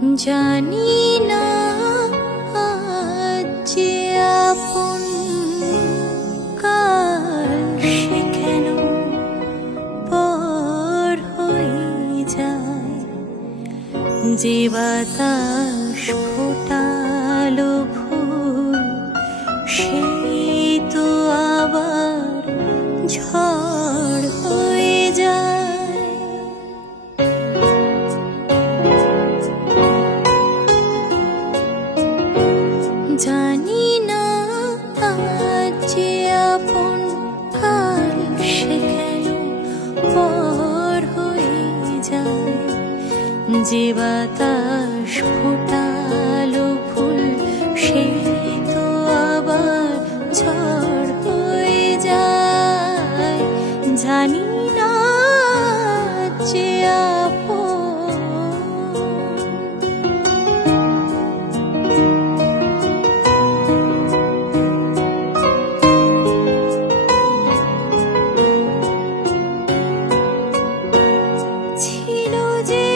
জানি না আজ যে আপন কাল সে কেন পর হয়ে যায়। যে বাতাস ফোটালো ফুল সেই তো আবার ঝড় হয়ে যায়। জানি না আজ যে আপন কাল সে কেন পর হয়ে যায়। যে বাতাস ফোটালো ফুল সেই তো আবার ঝড় হয়ে যায়। জানি না যে ছিল যে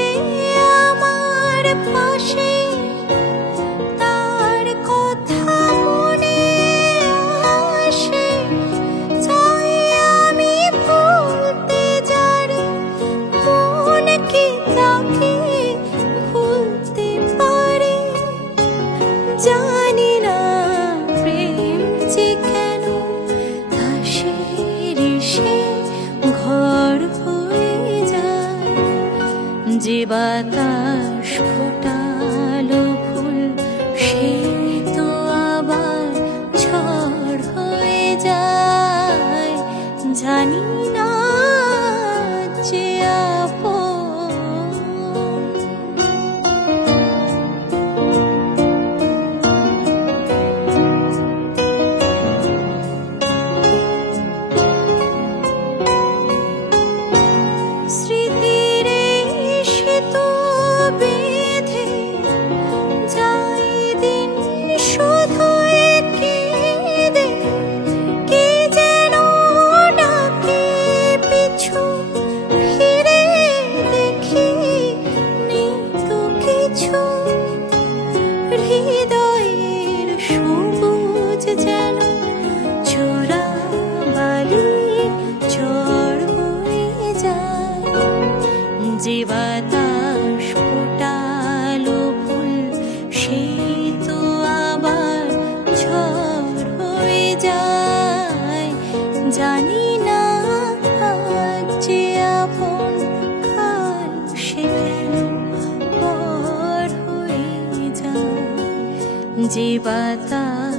আমার পাশে তার কথা মনে আসে। চাই আমি ভুলতে যারে মন কি তাকে ভুলতে পারে। জানি না প্রেম যে কেন ঘাসের সে ঘর হয়ে যায়। যে বাতাস ফোটালো ফুল সেই তো আবার ঝড় হয়ে যায়। জানি না যে স্মৃতির সেতু বেঁধে যায় দিন শুধু কেঁদে। কে যেন ডাকে পিছু ফিরে দেখি নেই তো কিছু। হৃদয়ের সবুজ যেন চোরা বালির ঝড় হয়ে যায়। যে বাতাস ফোটালো ফুল সেই তো আবার ঝড় হয়ে যায়। জানি না আজ যে আপন কাল সে কেন পর হয়ে যায়। যে বাতাস